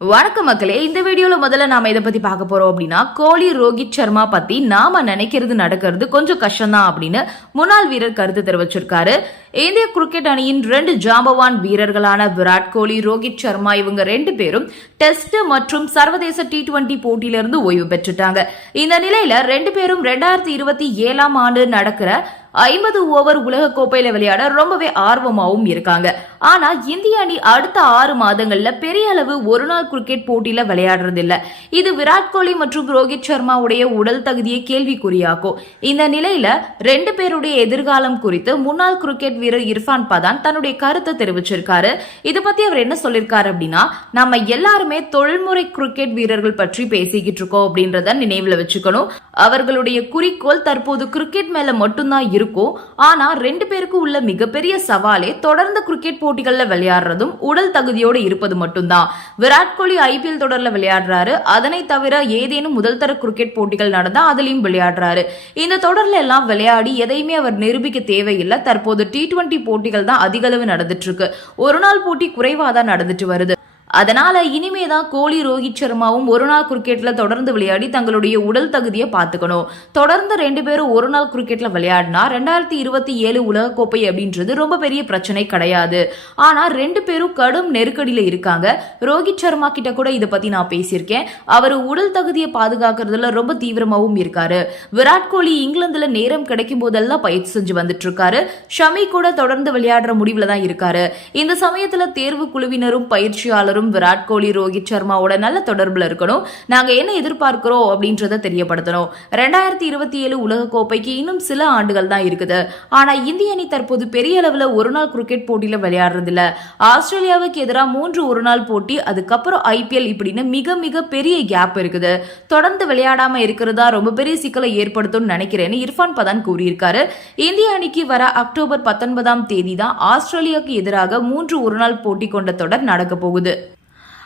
வணக்கம் மக்களே இந்த வீடியோல முதல்ல நாம இதை பத்தி பார்க்க போறோம் அப்படின்னா கோலி ரோஹித் சர்மா பத்தி நாம நினைக்கிறது நடக்கிறது கொஞ்சம் கஷ்டம்தான் அப்படின்னு முன்னாள் வீரர் கருத்து தெரிவிச்சிருக்காரு. இந்திய கிரிக்கெட் அணியின் ரெண்டு ஜாம்பவான் வீரர்களான விராட் கோலி ரோஹித் சர்மா இவங்க ரெண்டு பேரும் டெஸ்ட் மற்றும் சர்வதேச டி டுவெண்டி போட்டியிலிருந்து ஓய்வு பெற்றுட்டாங்க. இந்த நிலையில ரெண்டு பேரும் ரெண்டாயிரத்தி இருபத்தி ஏழாம் ஆண்டு நடக்கிற ஐம்பது ஓவர் உலக கோப்பையில விளையாட ரொம்பவே ஆர்வமாகவும் இருக்காங்க. ஆனா இந்திய அணி அடுத்த ஆறு மாதங்கள்ல பெரிய அளவு ஒரு நாள் கிரிக்கெட் போட்டியில விளையாடுறது இல்ல இது விராட் கோலி மற்றும் ரோஹித் சர்மாவுடைய உடல் தகுதியை கேள்விக்குறியாக்கும். இந்த நிலையில ரெண்டு பேருடைய எதிர்காலம் குறித்து முன்னாள் கிரிக்கெட் வீரர் இர்ஃபான் பதான் தன்னுடைய கருத்தை தெரிவிச்சிருக்காரு. இதை பத்தி அவர் என்ன சொல்லிருக்காரு அப்படின்னா நம்ம எல்லாருமே தொழில்முறை கிரிக்கெட் வீரர்கள் பற்றி பேசிக்கிட்டு இருக்கோம் அப்படின்றத நினைவுல வச்சுக்கணும். அவர்களுடைய குறிக்கோள் தற்போது கிரிக்கெட் மேல மட்டும்தான் இருக்கும் ஆனா ரெண்டு பேருக்கு உள்ள மிகப்பெரிய சவாலே தொடர்ந்து கிரிக்கெட் போட்டிகளில் விளையாடுறதும் உடல் தகுதியோடு இருப்பது மட்டும்தான். விராட் கோலி ஐபிஎல் தொடர்ல விளையாடுறாரு. அதனை தவிர ஏதேனும் முதல் தர கிரிக்கெட் போட்டிகள் நடந்தா அதுலயும் விளையாடுறாரு. இந்த தொடர்ல எல்லாம் விளையாடி எதையுமே அவர் நிரூபிக்க தேவையில்லை. தற்போது டி டுவெண்ட்டி போட்டிகள் தான் அதிக அளவு நடந்துட்டு இருக்கு. ஒரு நாள் போட்டி குறைவாக தான் நடந்துட்டு வருது. அதனால இனிமே தான் கோலி ரோஹித் சர்மாவும் ஒரு நாள் கிரிக்கெட்ல தொடர்ந்து விளையாடி தங்களுடைய உடல் தகுதியை பார்த்துக்கணும். தொடர்ந்து ரெண்டு பேரும் ஒரு நாள் கிரிக்கெட்ல விளையாடினா ரெண்டாயிரத்தி இருபத்தி ஏழு உலகக்கோப்பை அப்படின்றது ரொம்ப பெரிய பிரச்சனை கிடையாது. ஆனா ரெண்டு பேரும் கடும் நெருக்கடியில இருக்காங்க. ரோஹித் சர்மா கிட்ட கூட இதை பத்தி நான் பேசியிருக்கேன். அவர் உடல் தகுதியை பாதுகாக்கிறதுல ரொம்ப தீவிரமாகவும் இருக்காரு. விராட் கோலி இங்கிலாந்துல நேரம் கிடைக்கும் போதெல்லாம் பயிற்சி செஞ்சு வந்துட்டு இருக்காரு ஷமி கூட தொடர்ந்து விளையாடுற முடிவுல தான் இருக்காரு. இந்த சமயத்துல தேர்வு குழுவினரும் பயிற்சியாளரும் விராட் கோலி ரோஹித் சர்மாவோட நல்ல தொடர்புல இருக்கணும். நாங்க என்ன எதிர்பார்க்கிறோம் அப்படின்றத தெரியப்படுத்தணும். ரெண்டாயிரத்தி இருபத்தி ஏழு உலக கோப்பைக்கு இன்னும் சில ஆண்டுகள் தான் இருக்குது. ஆனா இந்திய அணி தற்போது பெரிய அளவுல ஒரு நாள் கிரிக்கெட் போட்டியில விளையாடுறது இல்ல ஆஸ்திரேலியாவுக்கு எதிராக மூன்று ஒரு நாள் போட்டி அதுக்கப்புறம் ஐபிஎல் இப்படின்னு மிக மிக பெரிய கேப் இருக்குது. தொடர்ந்து விளையாடாம இருக்கிறதா ரொம்ப பெரிய சிக்கலை ஏற்படுத்தும் நினைக்கிறேன்னு இர்ஃபான் பதான் கூறியிருக்காரு. இந்திய அணிக்கு வர அக்டோபர் பத்தொன்பதாம் தேதி தான் ஆஸ்திரேலியாவுக்கு எதிராக மூன்று ஒருநாள் போட்டி கொண்ட தொடர் நடக்க போகுது.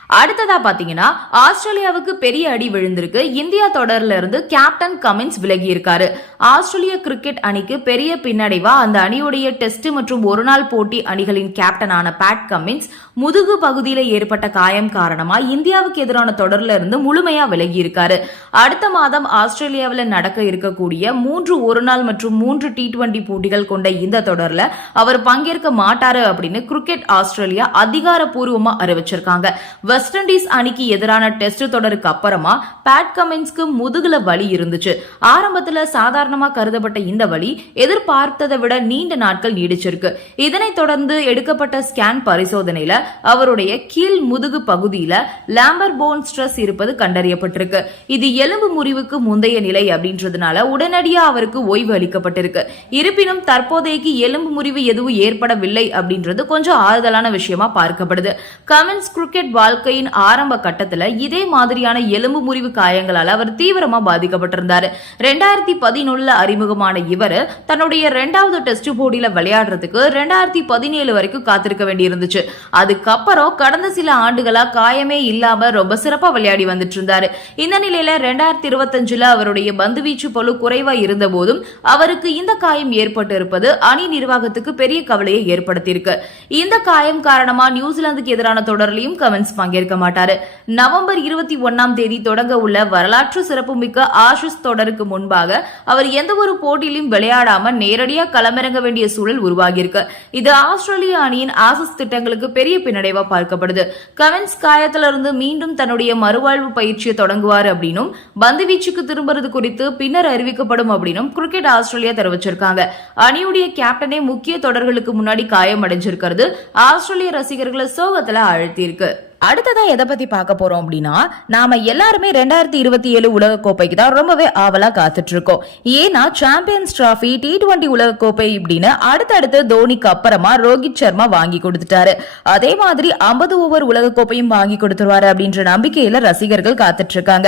அடுத்ததா பாத்தீங்கன்னா ஆஸ்திரேலியாவுக்கு பெரிய அடி விழுந்திருக்கு. இந்தியா தொடர்ல இருந்து கேப்டன் கமின்ஸ் விலகி இருக்காரு ஆஸ்திரேலிய கிரிக்கெட் அணிக்கு பெரிய பின்னடைவா அந்த அணியுடைய டெஸ்ட் மற்றும் ஒருநாள் போட்டி அணிகளின் கேப்டனான பேட் கமின்ஸ் முதுகு பகுதியில ஏற்பட்ட காயம் காரணமா இந்தியாவுக்கு எதிரான தொடர்ல இருந்து முழுமையா விலகி இருக்காரு அடுத்த மாதம் ஆஸ்திரேலியாவில் நடக்க இருக்கக்கூடிய மூன்று ஒருநாள் மற்றும் மூன்று டி டுவெண்டி போட்டிகள் கொண்ட இந்த தொடர்ல அவர் பங்கேற்க மாட்டாரு அப்படின்னு கிரிக்கெட் ஆஸ்திரேலியா அதிகாரப்பூர்வமா அறிவிச்சிருக்காங்க. வெஸ்ட் இண்டீஸ் அணிக்கு எதிரான டெஸ்ட் தொடருக்கு அப்புறமா பேட் கமின்ஸ்க்கு முதுகுல வலி இருந்துச்சு. ஆரம்பத்துல சாதாரணமா கருதப்பட்ட இந்த வலி எதிர்பார்த்ததை விட நீண்ட நாட்கள் நீடிச்சிருக்கு. இதனைத் தொடர்ந்து எடுக்கப்பட்ட ஸ்கேன் பரிசோதனையில அவருடைய கீழ் முதுகு பகுதியில லாம்பர் போன் ஸ்ட்ரெஸ் இருப்பது கண்டறியப்பட்டிருக்கு. இது எலும்பு முறிவுக்கு முந்தைய நிலை அப்படின்றதுனால உடனடியா அவருக்கு ஓய்வு அளிக்கப்பட்டிருக்கு. இருப்பினும் தற்போதைக்கு எலும்பு முறிவு எதுவும் ஏற்படவில்லை அப்படின்றது கொஞ்சம் ஆறுதலான விஷயமா பார்க்கப்படுது. கமின்ஸ் கிரிக்கெட் வாழ்க்கையின் ஆரம்ப கட்டத்துல இதே மாதிரியான எலும்பு முறிவு காயங்களால் அவர் தீவிரமா பாதிக்கப்பட்டிருந்தாரு. ரெண்டாயிரத்தி பதினொன்னுல அறிமுகமான இவர் தன்னுடைய ரெண்டாவது டெஸ்ட் போட்டியில விளையாடுறதுக்கு ரெண்டாயிரத்தி பதினேழு வரைக்கும் காத்திருக்க வேண்டியிருந்துச்சு. அதுக்கப்புறம் கடந்த சில ஆண்டுகளா காயமே இல்லாம ரொம்ப சிறப்பா விளையாடி வந்துட்டு இருந்தாரு இந்த நிலையில ரெண்டாயிரத்தி இருபத்தஞ்சுல அவருடைய பந்துவீச்சு பழு குறைவா இருந்த போதும் அவருக்கு இந்த காயம் ஏற்பட்டு இருப்பது அணி நிர்வாகத்துக்கு பெரிய கவலையை ஏற்படுத்தியிருக்கு. இந்த காயம் காரணமா நியூசிலாந்துக்கு எதிரான தொடரிலையும் கமெண்ட்ஸ் பங்கேற்க மாட்டாரு. நவம்பர் இருபத்தி ஒன்னாம் தேதி தொடங்க உள்ள வரலாற்று சிறப்புமிக்க ஆஷிஸ் தொடருக்கு முன்பாக அவர் எந்த ஒரு போட்டியிலும் விளையாடாம நேரடியாக களமிறங்க வேண்டிய சூழல் உருவாகியிருக்கு. இது ஆஸ்திரேலிய அணியின் ஆசஸ் திட்டங்களுக்கு பெரிய பின்னடைவா பார்க்கப்படுது. கவின்ஸ் காயத்திலிருந்து மீண்டும் தன்னுடைய மறுவாழ்வு பயிற்சியை தொடங்குவார் அப்படின்னும் பந்து வீச்சுக்கு திரும்புறது குறித்து பின்னர் அறிவிக்கப்படும் அப்படின்னும் கிரிக்கெட் ஆஸ்திரேலியா தெரிவிச்சிருக்காங்க. அணியுடைய கேப்டனே முக்கிய தொடர்களுக்கு முன்னாடி காயம் அடைஞ்சிருக்கிறது ஆஸ்திரேலிய ரசிகர்களை சோகத்துல அழுத்தியிருக்கு அடுத்ததா எதை பத்தி பார்க்க போறோம் அப்படின்னா நாம எல்லாருமே ரெண்டாயிரத்தி இருபத்தி ஏழு உலக கோப்பைக்கு தான் ரொம்பவே ஆவலா காத்துட்டு இருக்கோம் ஏன்னா சாம்பியன்ஸ் டிராஃபி டி டுவெண்டி உலக கோப்பை இப்படின்னு அடுத்தடுத்து தோனிக்கு அப்புறமா ரோஹித் சர்மா வாங்கி கொடுத்துட்டாரு. அதே மாதிரி ஐம்பது ஓவர் உலக கோப்பையும் வாங்கி கொடுத்துருவாரு அப்படின்ற நம்பிக்கையில ரசிகர்கள் காத்துட்டு இருக்காங்க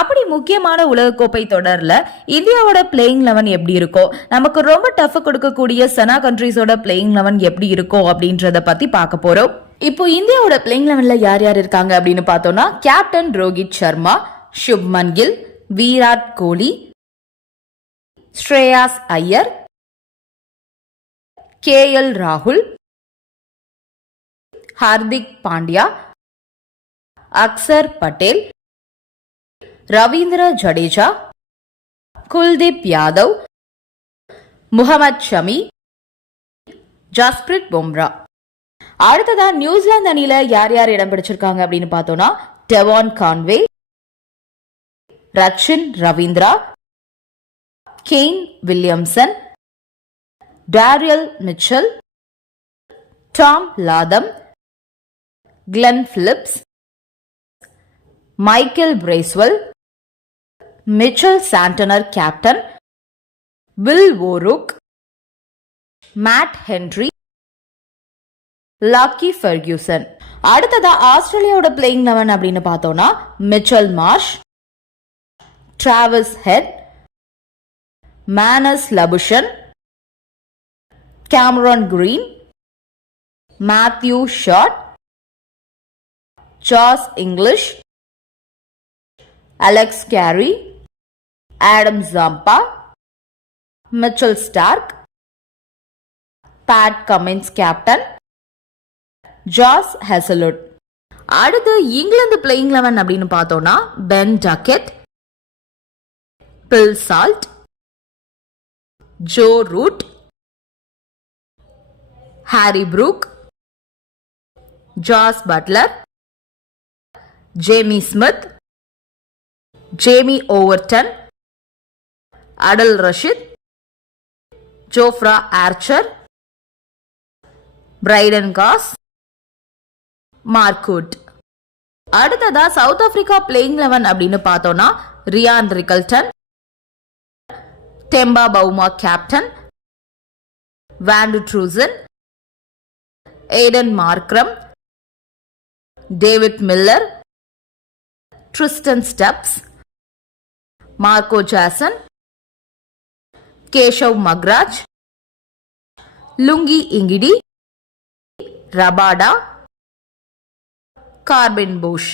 அப்படி முக்கியமான உலக கோப்பை தொடர்ல இந்தியாவோட பிளேயிங் லெவன் எப்படி இருக்கும் நமக்கு ரொம்ப டஃப் கொடுக்கக்கூடிய சனா கண்ட்ரீஸோட பிளேயிங் லெவன் எப்படி இருக்கோ அப்படின்றத பத்தி பார்க்க போறோம். இப்போ இந்தியாவோட பிளேயிங் லெவனில் யார் யார் இருக்காங்க அப்படின்னு பார்த்தோம்னா captain Rohit Sharma Shubman Gill Virat Kohli Shreyas Iyer K L ராகுல் ஹார்திக் பாண்டியா அக்சர் பட்டேல் ரவீந்திர ஜடேஜா குல்தீப் யாதவ் முகமது ஷமி ஜஸ்பிரித் பும்ரா. அடுத்ததா நியூசிலாந்து அணியில யார் யார் இடம் பிடிச்சிருக்காங்க அப்படின்னு பார்த்தோம்னா Devon Conway Rachin Ravindra Kane Williamson Daryl Mitchell Tom Latham Glenn Phillips Michael Bracewell Mitchell Santner captain Will O'Rourke Matt Henry Lockie Ferguson அடுத்ததா ஆஸ்திரேலியாவோட பிளேயிங் லெவன் அப்படின்னு பார்த்தோம்னா Mitchell Marsh Travis Head Marnus Labuschagne Cameron Green Matthew Short Josh Inglis Alex Carey Adam Zampa Mitchell Starc Pat Cummins captain Josh Hazlewood அடுத்து England playing eleven அப்படின்னு பார்த்தோம்னா Ben Duckett Phil Salt Joe Root Harry Brook Jos Buttler Jamie Smith Jamie Overton Adil Rashid Jofra Archer Brydon Carse mark wood அடுத்ததா south Africa playing eleven அப்படின்னு பார்த்தோம்னா Ryan Rickelton Temba Bavuma captain van der Dussen Aiden Markram David Miller Tristan Stubbs Marco Jansen Keshav Maharaj Lungi Ngidi Rabada Corbin Bosch.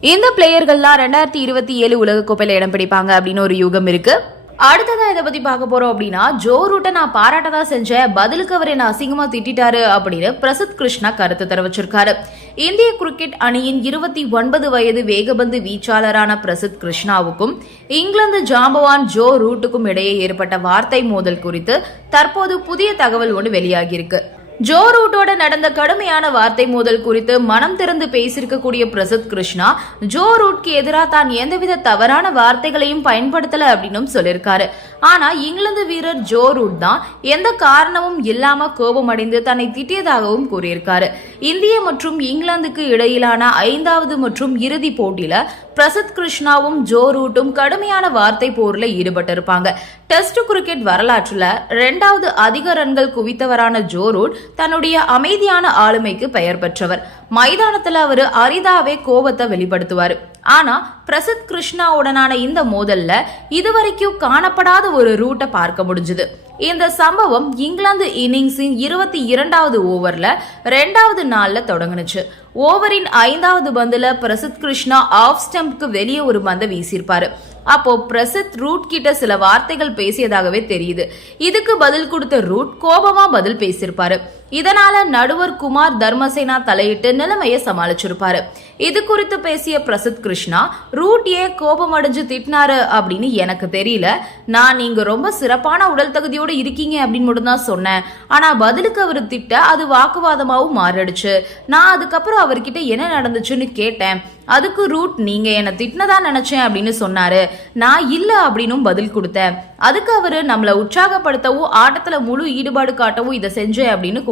இந்த பிளேயர்கள்லாம் ரெண்டாயிரத்தி இருபத்தி ஏழு உலகக்கோப்பையில இடம் பிடிப்பாங்க அப்படின்னு ஒரு யூகம் இருக்கு. அடுத்ததான் இதை பத்தி பார்க்க போறோம் அப்படின்னா ஜோ ரூட்டை நான் பாராட்டதா செஞ்சேன் பதிலுக்கு அவர் என்ன அசிங்கமா திட்டாரு அப்படின்னு பிரசித் கிருஷ்ணா கருத்து தெரிவிச்சிருக்காரு. இந்திய கிரிக்கெட் அணியின் இருபத்தி ஒன்பது வயது வேகபந்து வீச்சாளரான பிரசித் கிருஷ்ணாவுக்கும் இங்கிலாந்து ஜாம்பவான் ஜோ ரூட்டுக்கும் இடையே ஏற்பட்ட வார்த்தை மோதல் குறித்து தற்போது புதிய தகவல் ஒன்று வெளியாகியிருக்கு. ஜோ ரூட்டோட நடந்த கடுமையான வார்த்தை மோதல் குறித்து மனம் திறந்து பேசியிருக்கக்கூடிய பிரசித் கிருஷ்ணா ஜோ ரூட்க்கு எதிராக தான் எந்தவித தவறான வார்த்தைகளையும் பயன்படுத்தல அப்படின்னு சொல்லியிருக்காரு. ஆனா இங்கிலாந்து வீரர் ஜோ ரூட் தான் எந்த காரணமும் இல்லாம கோபமடைந்து தன்னை திட்டியதாகவும் கூறியிருக்காரு. இந்திய மற்றும் இங்கிலாந்துக்கு இடையிலான ஐந்தாவது மற்றும் இறுதி போட்டியில பிரசித் கிருஷ்ணாவும் ஜோ ரூட்டும் கடுமையான வார்த்தை போர்ல ஈடுபட்டிருப்பாங்க. டெஸ்ட் கிரிக்கெட் வரலாற்றுல ரெண்டாவது அதிக ரன்கள் குவித்தவரான ஜோ ரூட் தன்னுடைய அமைதியான ஆளுமைக்கு பெயர் பெற்றவர். மைதானத்துல அவர் அரிதாவே கோபத்தை வெளிப்படுத்துவார். ஆனா பிரசித் கிருஷ்ணாவுடனான இந்த மோதல்ல இதுவரைக்கும் காணப்படாத ஒரு ரூட்டை பார்க்க முடிஞ்சது. இந்த சம்பவம் இங்கிலாந்து இன்னிங்ஸின் இருபத்தி இரண்டாவது ஓவர்ல ரெண்டாவது நாள்ல தொடங்குனுச்சு. ஓவரின் ஐந்தாவது பந்துல பிரசித் கிருஷ்ணா ஆஃப் ஸ்டம்ப்க்கு வெளியே ஒரு பந்தை வீசியிருப்பாரு. அப்போ பிரசித் ரூட் கிட்ட சில வார்த்தைகள் பேசியதாகவே தெரியுது. இதுக்கு பதில் கொடுத்த ரூட் கோபமா பதில் பேசியிருப்பாரு. இதனால நடுவர் குமார் தர்மசேனா தலையிட்டு நிலைமையை சமாளிச்சிருப்பாரு. இது குறித்து பேசிய பிரசித் கிருஷ்ணா ரூட் ஏன் கோபம் அடைஞ்சு திட்டினாரு அப்படின்னு எனக்கு தெரியல. நான் நீங்க ரொம்ப சிறப்பான உடல் தகுதியோட இருக்கீங்க அப்படின்னு மட்டும் தான் சொன்னேன். ஆனா பதிலுக்கு அவர் திட்ட அது வாக்குவாதமாவும் மாறிடுச்சு. நான் அதுக்கப்புறம் அவர்கிட்ட என்ன நடந்துச்சுன்னு கேட்டேன். அதுக்கு ரூட் நீங்க என்ன திட்டினதா நினைச்சேன் அப்படின்னு சொன்னாரு. நான் இல்ல அப்படின்னும் பதில் கொடுத்தேன். அதுக்கு அவரு நம்மளை உற்சாகப்படுத்தவும் ஆட்டத்துல முழு ஈடுபாடு காட்டவும் இதை செஞ்சேன் அப்படின்னு